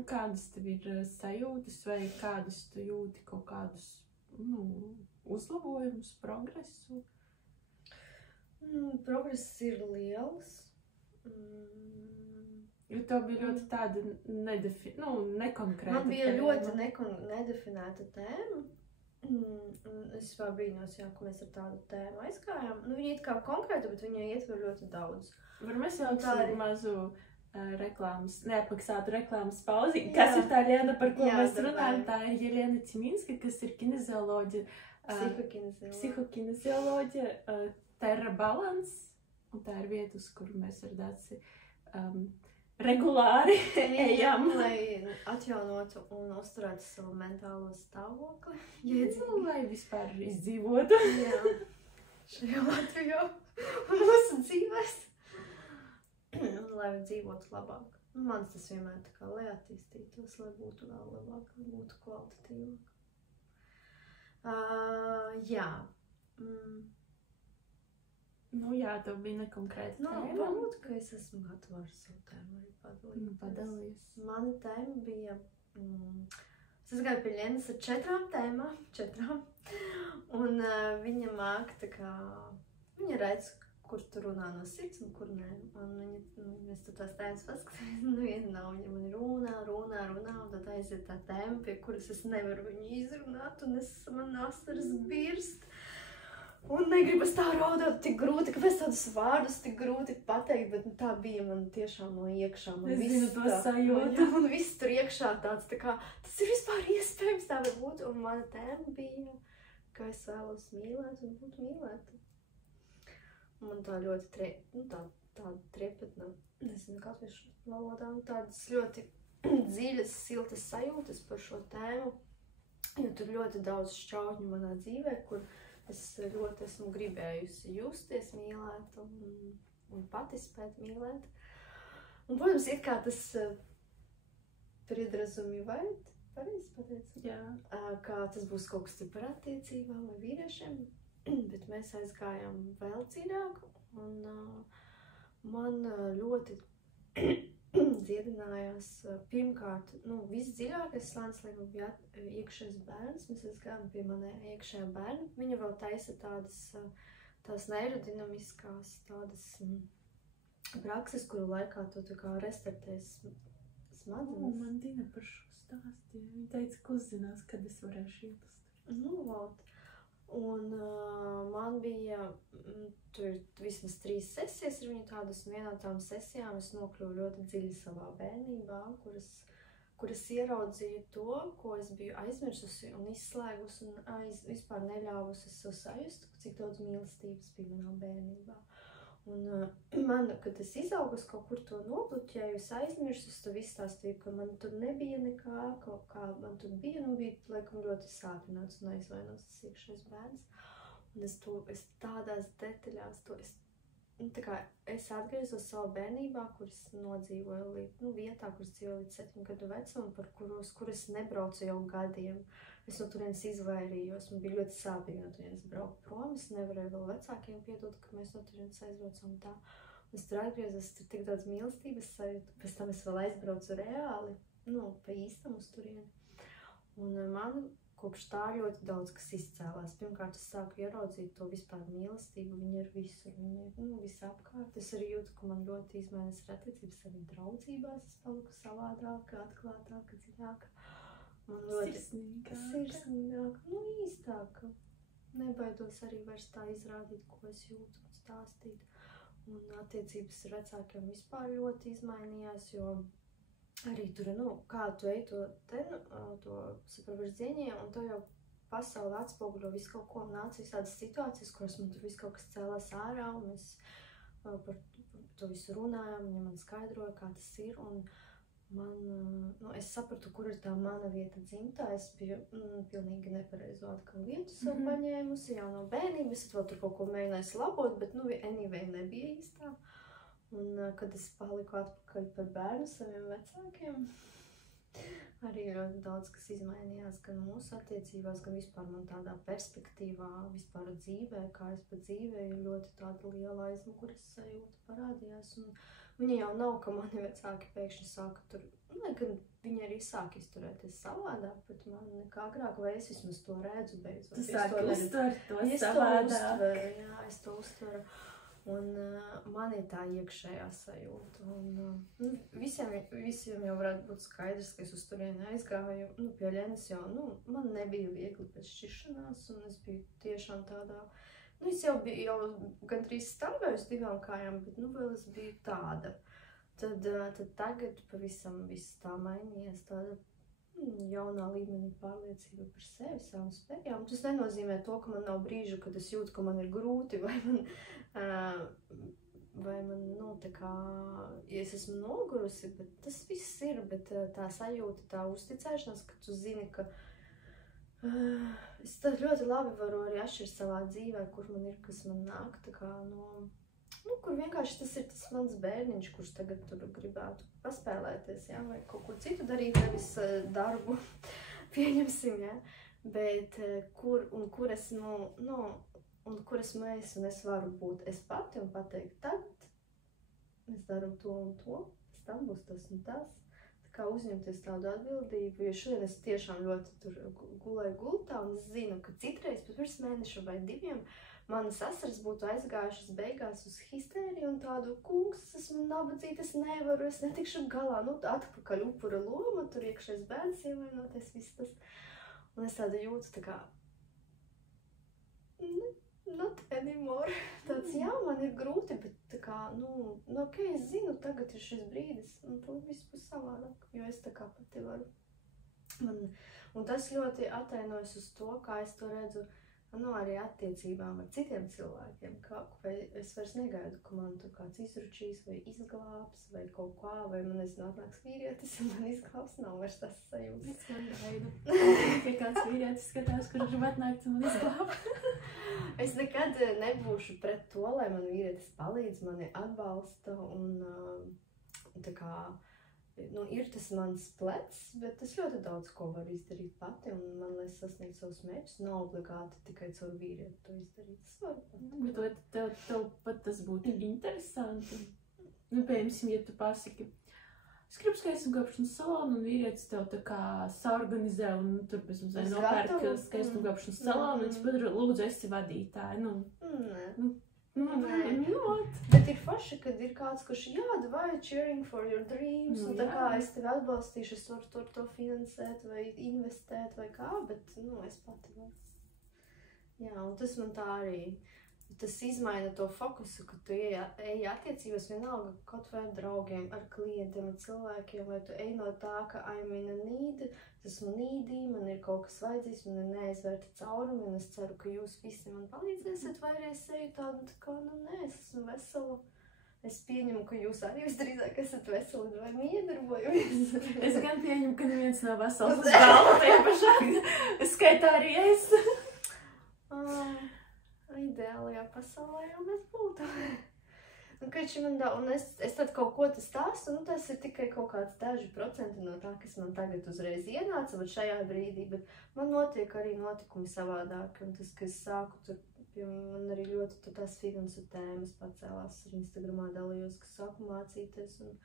Kādas tev ir sajūtas vai kādas tu jūti kaut kādus, uzlabojumus, progresu? Progress ir liels. Jo tev bija ļoti tāda nekonkrēta Man bija tēma. ļoti nedefinēta tēma. Es vēl brīnos, ka mēs ar tādu tēmu aizgājām. Viņa ir kā konkrēta, bet viņa ietver ļoti daudz. Var mēs jau mazu neapmaksātu reklāmas pauzi. Kas ir tā Liena, par ko mēs runājam? Tā ir Jelena Ķiminska, kas ir kinezioloģija. Psihokinezioloģija. Terra Balance, un tā ir vieta, uz kuru mēs ar Daci regulāri ejam. Lai atjaunotu un uzturētu savu mentālo stāvokli. Lai vispār izdzīvotu. Jā, šajā Latvijā un mūsu dzīvēs. Lai dzīvotu labāk. Man tas vienmēr tā kā lai attīstītos, lai būtu vēl labāk, lai būtu kvalitatīvāk. Jā. Jā, tev bija nekonkrēta tēma. Varbūt, ka es esmu gatava ar savu tēmu arī padalīties. Mana tēma bija... Es gāju pie Ļenas ar 4 tēmām. 4. Un viņa māk tā kā... Viņa redz, kur tu runā no sirds un kur nē. Un mēs tur tās tēmas paskatāmies. Viena nav, viņa runā. Un tad aiziet tā tēma, pie kuras es nevaru viņu izrunāt. Un man asaras birst. Un negribas tā raudāt, tik grūti, kāpēc tādus vārdus tik grūti pateikt, bet tā bija man tiešām no iekšā. Es zinu to sajūtu. Un viss tur iekšā tāds tā kā, tas ir vispār iespējams tā var būt. Un mana tēma bija, ka es vēlos mīlēt un būt mīlēta. Un man tā ļoti tāda triepetna, nezinu, kā tieši valodā, tādas ļoti dziļas, siltas sajūtas par šo tēmu. Jo tur ļoti daudz šķautņu manā dzīvē, kur es ļoti esmu gribējusi justies mīlēt un pati spēt mīlēt. Un, protams, ir kā tas priedrazumivēt, pareizi pateicu? Jā. Kā tas būs kaut kas par attiecībām vai vīriešiem, bet mēs aizgājām vēl dziļāk. Un man ļoti dziedinājās pirmkārt, visdziļākais slānis, lai man bija iekšējais bērns. Mēs aizgājām pie manē iekšējā bērna. Viņa vēl taisa tās neirodinamiskās, tādas prakses, kuru laikā tu tā kā restartēs smadzenes. Man Dina par šo stāstīja. Viņa teica, ka uzzinās, kad es varēšu ielust. Un man bija tur vismaz 3 sesijas ar viņu tādas, un vienā no tām sesijām es nokļuvu ļoti dziļi savā bērnībā, kuras ieraudzīju to, ko es biju aizmirsusi un izslēgusi un vispār neļāvusi sev sajust, cik daudz mīlestības bija manā bērnībā. Un man, kad es izaugu, es kaut kur to nobluķēju, es aizmirsu, tad viss stāstīju, ka man tur nebija nekā, kaut kā man tur bija, bija laikam ļoti sāpināts un aizvainots tas iekšējais bērns. Un es tādās detaļās, tā kā es atgriezos savā bērnībā, kuras nodzīvoju vietā, kuras dzīvoju līdz 7 gadu vecumam, kuras nebraucu jau gadiem. Es no turienes izvairījos, man bija ļoti sāpīgi no turienes braukt prom, es nevarēju vēl vecākiem piedot, ka mēs no turienes aizbraucam tā. Es tur atgriezos, tur tik daudz mīlestības sajūtu, pēc tam es vēl aizbraucu reāli, pa īstam uz turieni. Un man kopš tā ļoti daudz kas izcēlās. Pirmkārt, es sāku ieraudzīt to vispār mīlestību, viņa ir visur, viņa ir visapkārt. Es arī jūtu, ka man ļoti izmaiņas ir attiecības arī draudzībās, es paliku savādāka, atklātāka, dziļāka. Sirsnīgāka, īstāka. Nebaidos arī vairs tā izrādīt, ko es jūtu un stāstīt. Un attiecības ar vecākiem vispār ļoti izmainījās, jo arī tur, kā tu ej to sapravirzienī, un to jau pasauli atspoguļo visu kaut ko, un nāca visādas situācijas, kuras man tur visu kaut kas cēlās ārā, un mēs par to visu runājām, viņa man skaidroja, kā tas ir, un es sapratu, kur ir tā mana vieta dzimtā. Es biju pilnīgi nepareizo atkal vietu sev paņēmusi jau no bērnības. Es vēl tur kaut ko mēģināju labot, bet anyway nebija īstā. Un kad es paliku atpakaļ par bērnu saviem vecākiem, arī ļoti daudz kas izmainījās gan mūsu attiecībās, gan vispār man tādā perspektīvā, vispār dzīvē, kā es pa dzīvēju, ļoti tāda liela aizmugures sajūta parādījās. Un viņa jau nav, ka mani vecāki pēkšņi sāka tur, kad viņi arī sāk izturēties savādāk, bet man nekā agrāk, vai es vismaz to redzu beidzot. Tu sāki uztvert to savādāk. Jā, es to uztveru. Un man ir tā iekšējā sajūta. Un visiem jau varētu būt skaidrs, ka es uz turieni aizgāju, pie Ļenas jau, man nebija viegli pēc šķiršanās, un es biju tiešām tādā, es jau biju gandrīz stāvēju uz 2 kājām, bet vēl es biju tāda. Tad tagad pavisam viss tā mainījies, tāda jaunā līmenī pārliecība par sevi, savām spējām. Tas nenozīmē to, ka man nav brīžu, kad es jūtu, ka man ir grūti, vai man, tā kā, ja es esmu nogurusi, bet tas viss ir, bet tā sajūta, tā uzticēšanās, ka tu zini, ka es tad ļoti labi varu arī atšķirt savā dzīvē, kur man ir, kas man nāk, tā kā kur vienkārši tas ir tas mans bērniņš, kurš tagad tur gribētu paspēlēties, jā, vai kaut ko citu darīt, nevis darbu, pieņemsim, jā, bet kur esmu, un kur esmu es, un es varu būt es pati un pateikt, tad es daru to un to, pēc tam būs tas un tas. Kā uzņemties tādu atbildību, jo šodien es tiešām ļoti tur gulēju gultā, un es zinu, ka citreiz pirms mēneša vai 2 manas asaras būtu aizgājušas beigās uz histēriju un tādu, kungs, esmu nabadzīta, es nevaru, es netikšu galā, atpakaļ upura loma, tur iekšējais bērns ievainoties, viss tas. Un es tādu jūtu tā kā, not anymore. Tāds, jā, man ir grūti, bet tā kā, ok, es zinu, tagad ir šis brīdis, un to viss būs savādāk, jo es tā kā pati varu. Un tas ļoti atainojas uz to, kā es to redzu, arī attiecībām ar citiem cilvēkiem, vai es vairs negaidu, ka man tur kāds izručīs, vai izglābs, vai kaut kā, vai man atnāks vīrietis, un man izglābs, nav vairs tas sajūtas. Es negaidu, ka kāds vīrietis skatās, kurš grib atnākt un izglābt. Es nekad nebūšu pret to, lai man vīrietis palīdz, mani atbalsta, un tā kā, ir tas mans plecs, bet es ļoti daudz ko varu izdarīt pati, un man, lai sasniegt savus mērķus, nav obligāti tikai caur vīrieti to izdarīt. Es varu pati. Bet tev pat tas būtu interesanti. Piemēram, ja tu pasaki, es gribu skaistumkopšanas salonu, un vīrietis tev tā kā saorganizē, un tur pēc mums nopērk skaistumkopšanas salonu, un es lūdzu, esi vadītāji. Bet ir forši, kad ir kāds, kurš vai cheering for your dreams, un tā kā es tevi atbalstīšu, es varu to finansēt vai investēt vai kā, bet, es pati varu. Jā, un tas man tā arī, tas izmaina to fokusu, ka tu ej attiecībās vienalga kaut vai ar draugiem, ar klientiem, ar cilvēkiem, vai tu ej no tā, ka I'm in a need, esmu needy, man ir kaut kas vajadzīgs, man ir neaizvērta caurumi, un es ceru, ka jūs visi man palīdzēsiet, vai arī es eju tādu, tā kā, nē, es esmu vesela. Es pieņemu, ka jūs arī visdrīzāk esat veseli vai miedarbojamies. Es gan pieņemu, ka neviens nav vesels uz galvu, tajā pašā skaitā arī es. Ideālajā pasaulē jau mēs būtu. Un es tad kaut ko tas stāstu, tas ir tikai kaut kāds daži procenti no tā, kas man tagad uzreiz ienāca, bet šajā brīdī, bet man notiek arī notikumi savādāk, un tas, ka es sāku tur, man arī ļoti tās finansu tēmas pacēlās ar Instagramā dalījos, ka sāku mācīties un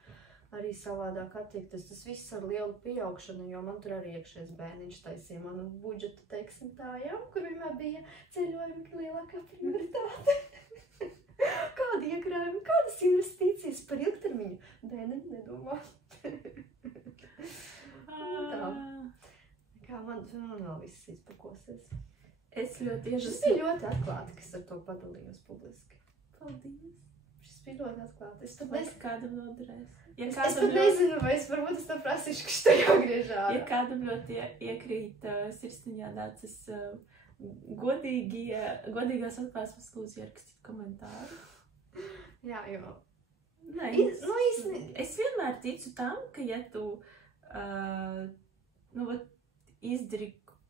arī savādāk attiekties. Tas viss ar lielu pieaugšanu, jo man tur arī iekšējais bērniņš taisīja manu budžetu, teiksim tā, kur vienmēr bija ceļojumi lielākā prioritāte. Kādi iekrājumi, kādas investīcijas par ilgtermiņu? Bērniņi nedomā. Tā. Kā man vēl viss izpakosies. Es ļoti iežas. Šis bija ļoti atklāti, kas ar to padalījos publiski. Paldies. Šis bija ļoti atklāti. Es pat kādam noderēs. Es pat nezinu, vai varbūt es to prasīšu, ka šitā jāgriež ārā. Ja kādam ļoti iekrīt sirsniņā tāds, godīgās atklāsmes lūdzu ierakstīt komentāru. Jā, jo. Nē, es vienmēr ticu tam, ka ja tu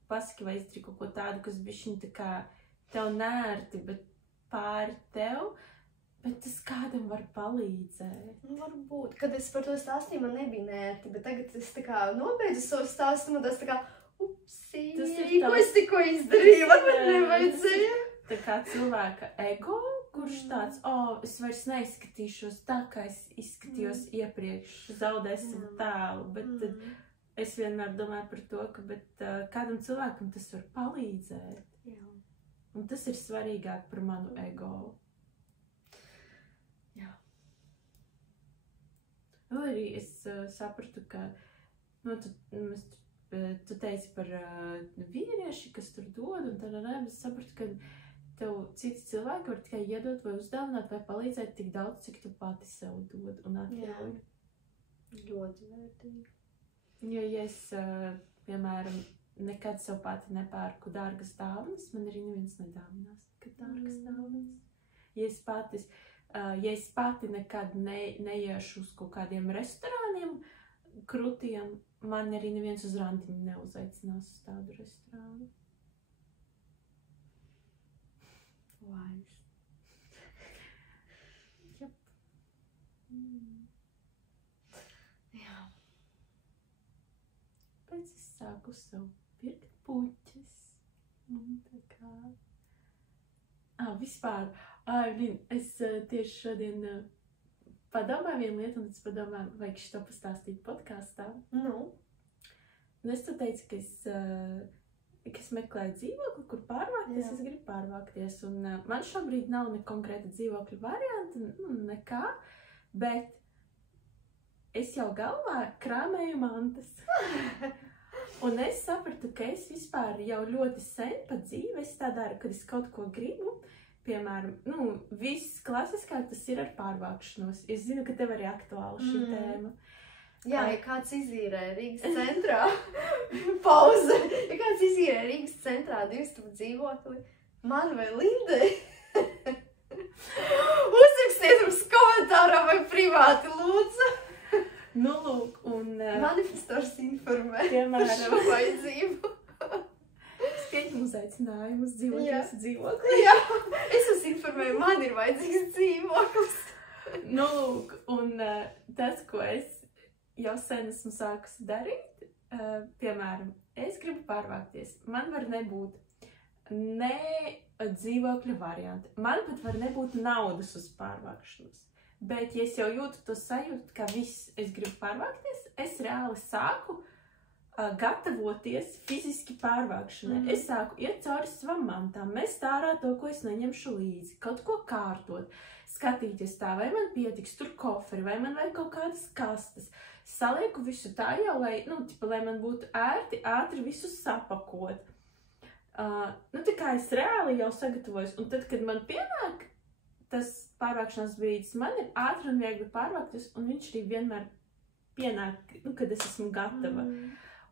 pasaki vai izdari kaut ko tādu, kas bišķiņ tā kā tev nērti, bet pāri tev, bet tas kādam var palīdzēt. Varbūt, kad es par to stāstīju, man nebija nērti, bet tagad es tā kā nobeidzu savu stāstu, man tas tā kā upsī, ko es tikko izdarīju, varbūt nevajadzēja. Tā kā cilvēka ego, kurš tāds, es vairs neizskatīšos tā, kā es izskatījos iepriekš, zaudēsim tēlu, bet tad es vienmēr domāju par to, ka kādam cilvēkam tas var palīdzēt. Jā. Un tas ir svarīgāk par manu ego. Jā. Vēl arī es sapratu, ka, tu teici par vīrieši, kas tur dod, un tādā es sapratu, ka tev citi cilvēki var tikai iedot vai uzdāvināt vai palīdzēt tik daudz, cik tu pati sev dod un atļauj. Ļoti vērtīgi. Jo, ja es, piemēram, nekad sev pati nepērku dārgas dāvanas, man arī neviens nedāvinās nekad dārgas dāvanas. Ja es pati nekad neiešu uz kaut kādiem restorāniem krutiem, man arī neviens uz randiņu neuzaicinās uz tādu restorānu. Wise. Jep. Jā. Pēc es sāku sev pirkt puķes. Un tā kā... Vispār. Es tieši šodien padomāju vienu lietu, un es padomāju, vajag šito pastāstīt podkāstā. Un es teicu, ka es meklēju dzīvokli, kur pārvākties, es gribu pārvākties. Un man šobrīd nav ne konkrēta dzīvokļa varianta, nekā, bet es jau galvā krāmēju mantas. Un es sapratu, ka es vispār jau ļoti sen pa dzīvi, es tā daru, kad es kaut ko gribu. Piemēram, viss klasiskāk tas ir ar pārvākšanos. Es zinu, ka tev arī aktuāla šī tēma. Jā, ja kāds izīrē Rīgas centrā, pauze, ja kāds izīrē Rīgas centrā 2 dzīvokli, man vai Lindai, uzrakstiet mums komentārā vai privāti lūdzu. Lūk, un... Manifestors informē piemēram, šo vajadzību. Es pieņemu uzaicinājumu uz dzīvokli. Jā, es jūs informēju, man ir vajadzīgs dzīvoklis. Lūk, un tas, ko es jau sen esmu sākusi darīt, piemēram, es gribu pārvākties. Man var nebūt ne dzīvokļa varianti. Man pat var nebūt naudas uz pārvākšanos. Bet, ja es jau jūtu to sajūtu, ka viss, es gribu pārvākties, es reāli sāku gatavoties fiziski pārvākšanai. Es sāku iet cauri savam mantām, mest ārā to, ko es neņemšu līdzi, kaut ko kārtot, skatīties tā, vai man pietiks tur koferi, vai man vajag kaut kādas kastes. Salieku visu tā jau, lai man būtu ātri visu sapakot. Tā kā es reāli jau sagatavojos, un tad, kad man pienāk tas pārvākšanās brīdis, man ir ātri un viegli pārvākties, un viņš arī vienmēr pienāk, kad es esmu gatava.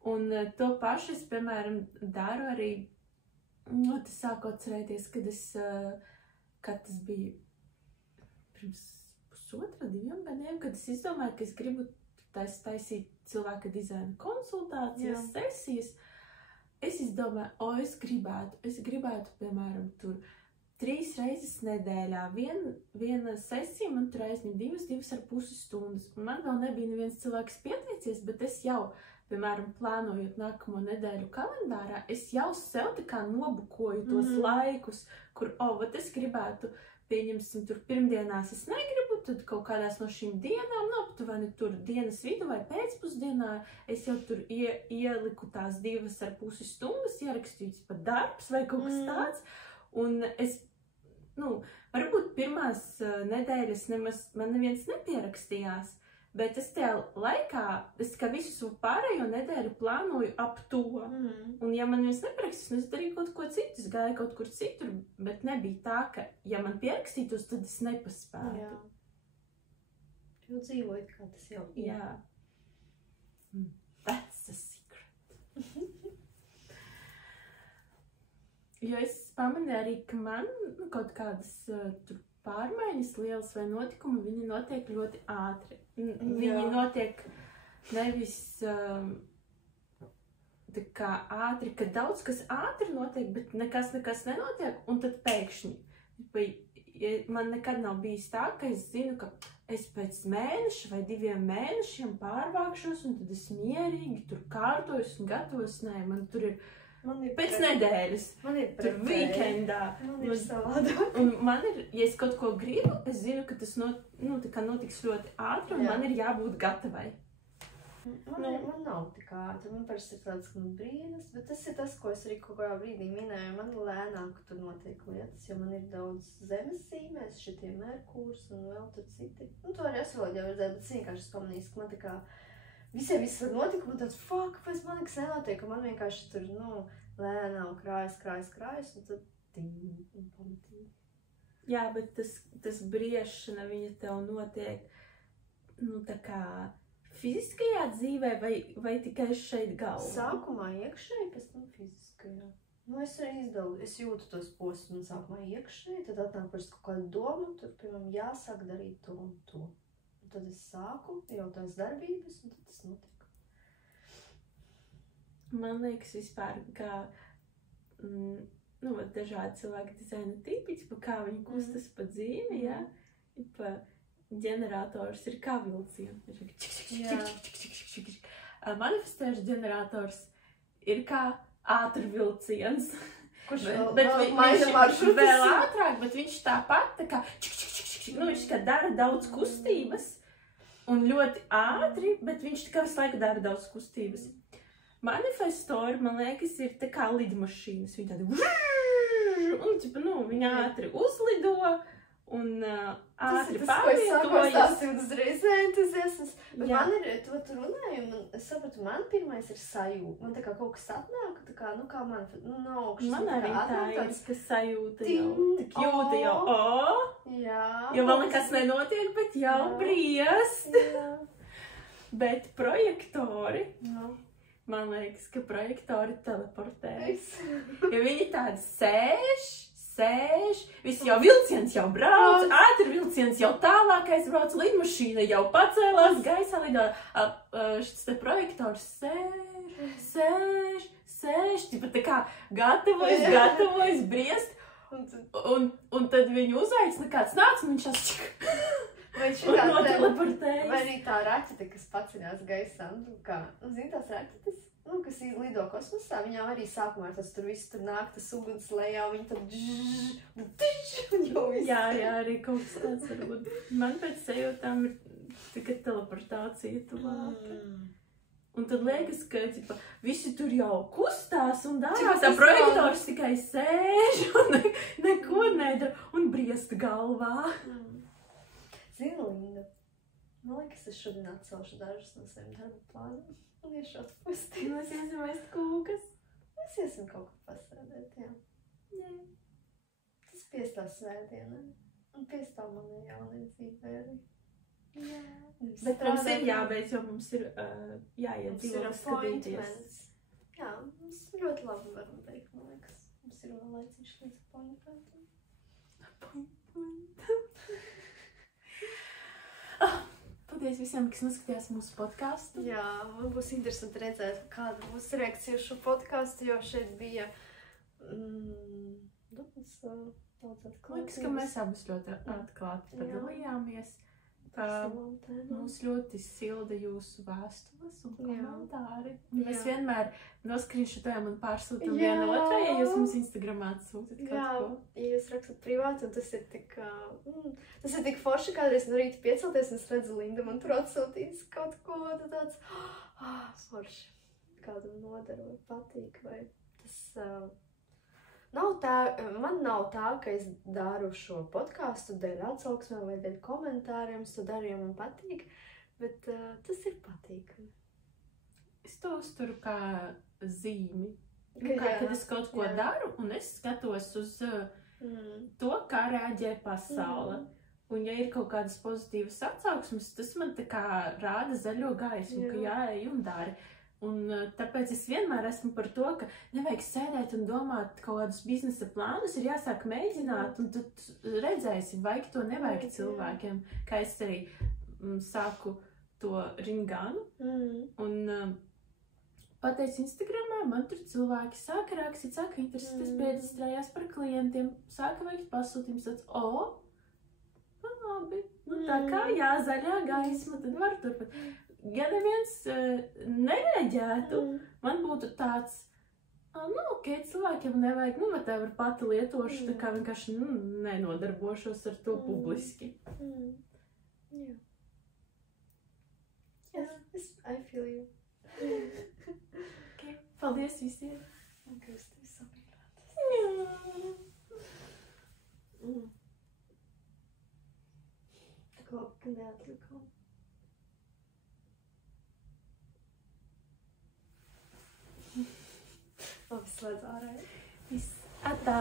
Un to pašu es, piemēram, daru arī, tas sāku atcerēties, kad tas bija pirms 1,5–2 gadiem, kad es izdomāju, ka es gribu taisīt cilvēka dizaina konsultācijas, sesijas. Es izdomāju, es gribētu, piemēram, tur 3 reizes nedēļā. Viena sesija man tur aizņem 2,5 stundas. Un man vēl nebija neviens cilvēks pieteicies, bet es jau, piemēram, plānojot nākamo nedēļu kalendārā, es jau sev tā kā nobukoju tos laikus, kur, vat es gribētu, pieņemsim, tur pirmdienās es negribu, tad kaut kādās no šīm dienām, aptuveni tur dienas vidu vai pēcpusdienā, es jau tur ieliku tās 2,5 stundas, ierakstīts pat darbs vai kaut kas tāds, un es, varbūt pirmās nedēļas man neviens nepierakstījās, bet es tajā laikā, es kā visu pārējo nedēļu plānoju ap to. Un ja man viens nepierakstīs, es darīju kaut ko citu, es gāju kaut kur citur, bet nebija tā, ka, ja man pierakstītos, tad es nepaspētu. Jā. Jo dzīvojat, kā tas jau ir. Jā. That's the secret. Jo es pamanīju arī, ka man kaut kādas tur pārmaiņas lielas vai notikumi, viņi notiek ļoti ātri. Viņi notiek nevis tā kā ātri, ka daudz kas ātri notiek, bet nekas nenotiek, un tad pēkšņi. Man nekad nav bijis tā, ka es zinu, ka es pēc mēneša vai 2 mēnešiem pārvākšos, un tad es mierīgi tur kārtojos un gatavos. Nē, man tur ir pēc nedēļas, tur weekendā. Man ir savādāk. Un man ir, ja es kaut ko gribu, es zinu, ka tas notiks ļoti ātri, un man ir jābūt gatavai. Man nav tik ātri, man parasti ir tāds, ka man brīnas, bet tas ir tas, ko es arī kaut kādā brīdī minēju. Man lēnāk tur notiek lietas, jo man ir daudz zemes zīmēs, šitie Merkūrs un vēl tur citi. To arī es vēl jau redzēju, bet es vienkārši pamanīju, ka man tā kā visiem viss var notikt, un tāds, kāpēc man nekas nenotiek, un man vienkārši tur, lēnām krājas, un tad un pamatīgi. Jā, bet tas briešana, viņa tev notiek, tā kā fiziskajā dzīvē, vai tikai šeit galvā? Sākumā iekšēji, pēc tam fiziskajā. Es arī izdalu, es jūtu tos posmus, un sākumā iekšēji, tad atnāk par kaut kādu domu, tur, piemēram, jāsāk darīt to un to. Tad es sāku jau tās darbības, un tad tas notiek. Man liekas vispār, ka dažādi cilvēki dizaina tipiķi, kā viņi kustas pa dzīvi, jā. Ģenerators ir kā vilciens. Manifestēšu ģenerators ir kā ātrvilciens. Kurš vēl maina maršrutus? Vēl ātrāk, bet viņš tāpat tā kā viņš kā dara daudz kustības un ļoti ātri, bet viņš tikai visu laiku dara daudz kustības. Manifestori, man liekas, ir tā kā lidmašīnas. Viņi tādi viņi ātri uzlido un ātri pārvietojas. Tas, ko es uzreiz entuziasms. Bet man ir, tu runāji, un es sapratu, man pirmais ir sajūta. Man tā kā kaut kas atnāk, tā kā, kā man, no augšas. Man arī tā ir, ka sajūta jau, tik jūta jau, jā. Jo vēl nekas nenotiek, bet jau briest. Bet projektori, man liekas, ka projektori teleportējas. Jo viņi tādi sēž, viss jau vilciens jau brauc, ātri vilciens jau tālāk aizbrauc, lidmašīna jau pacēlās gaisā lidā. Šis te projektors sēž, tipa tā kā gatavojas briest, un tad viņu uzaicina kāds nāc, un viņš un noteleportējas. Vai arī tā raķete, kas paceļās gaisā, zini tās raķetes? Kas lido kosmosā, viņām arī sākumā tas tur viss tur nāk, tas uguns lejā, viņi tad un jau viss. Jā, arī kaut kas tāds varbūt. Man pēc sajūtām ir tikai teleportācija tuvāka. Un tad liekas, ka visi tur jau kustās un dārās, tā projektors tikai sēž un neko nedara un briest galvā. Zini, Linda, man liekas, es šodien atcelšu dažus no saviem darba plāniem. Un iešu atpustīt. Mēs iesim ēst kūkas. Mēs iesim kaut ko pasēdēt, jā. Jā. Tas piestās svētdienai. Un piestāv manai jaunai dzīvē arī. Jā. Bet mums ir jābeidz, jo mums ir jāiet dzīvo skatīties. Jā, mums ļoti labi varam teikt, man liekas. Mums ir vēl laiciņš līdz appointmentam. Paldies visiem, kas noskatījās mūsu podcastu. Jā, man būs interesanti redzēt, kāda būs reakcija uz šo podcastu, jo šeit bija Daudz Liekas, ka mēs abas ļoti atklāti padalījāmies. Mums ļoti silda jūsu vēstules un komentāri. Mēs vienmēr noskrienšotējam un pārsūtam vienu otrai, ja jūs mums Instagramā atsūtat kaut ko. Ja jūs rakstat privāti, un tas ir tik forši, kādreiz no rīta piecelties, un es redzu Linda man tur atsūtīs kaut ko, tad tāds, forši, kādam nodara vai patīk, vai tas... Man nav tā, ka es daru šo podcastu dēļ atsauksmēm vai dēļ komentāriem, es to daru, jo man patīk, bet tas ir patīkami. Es to uzturu kā zīmi. Kad es kaut ko daru, un es skatos uz to, kā reaģē pasaule. Un ja ir kaut kādas pozitīvas atsauksmes, tas man tā kā rāda zaļo gaismu, ka jāej un dari. Un tāpēc es vienmēr esmu par to, ka nevajag sēdēt un domāt kaut kādus biznesa plānus, ir jāsāk mēģināt, un tad redzēsi, vajag to, nevajag cilvēkiem, kā es arī sāku to ringānu, un pateicu Instagramā, man tur cilvēki sāka rakstīt, sāka interesēties, reģistrējās par klientiem, sāka veikt pasūtījumus, tāds, labi, tā kā zaļā gaisma, tad var turpat. Ja neviens nereaģētu, man būtu tāds, ok, cilvēkiem nevajag, vai tā var pati lietošu, tā kā vienkārši nenodarbošos ar to publiski. Yes, I feel you. Okay. Paldies visiem. Jūs tevi samīļotas. Tā kā neatlikām. Labi, slēdz ārā. Viss. Atā.